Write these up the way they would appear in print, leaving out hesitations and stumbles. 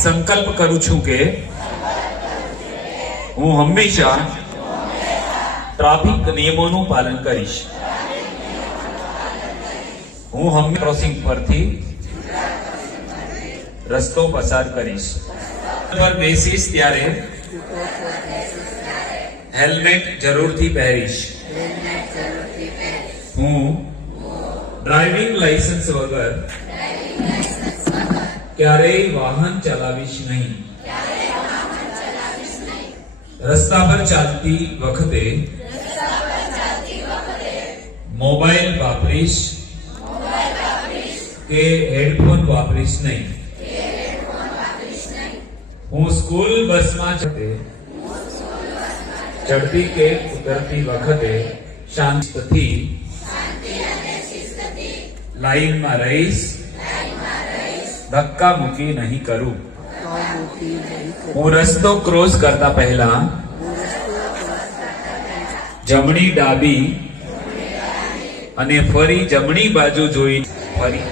સંકલ્પ કરું છું કે હું હંમેશા ટ્રાફિક નિયમોનું પાલન કરીશ. હું હંમેશા ક્રોસિંગ પરથી રસ્તો પસાર કરીશ. પર બેસીશ ત્યારે હેલ્મેટ જરૂરથી પહેરીશ. હું ડ્રાઇવિંગ લાયસન્સ વગર ક્યારેય વાહન ચલાવીશ નહીં. રસ્તા પર ચાલતી વખતે મોબાઈલ વાપરીશ કે હેડફોન વાપરીશ નહીં. હું સ્કૂલ બસમાં ચડતી કે ઉતરતી વખતે શાંતિથી લાઈનમાં રહીશ. ધક્કા મૂકી નહીં કરું. હું રસ્તો ક્રોસ કરતા પહેલા જમણી ડાબી અને ફરી જમણી બાજુ જોઈ ફરી.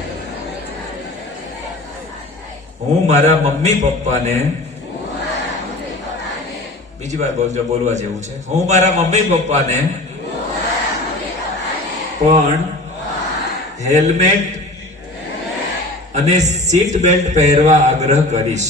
હું મારા મમ્મી પપ્પાને બીજી વાર બોલજો, બોલવા જેવું છે. હું મારા મમ્મી પપ્પાને પણ હેલ્મેટ અને સીટ બેલ્ટ પહેરવા આગ્રહ કરીશ.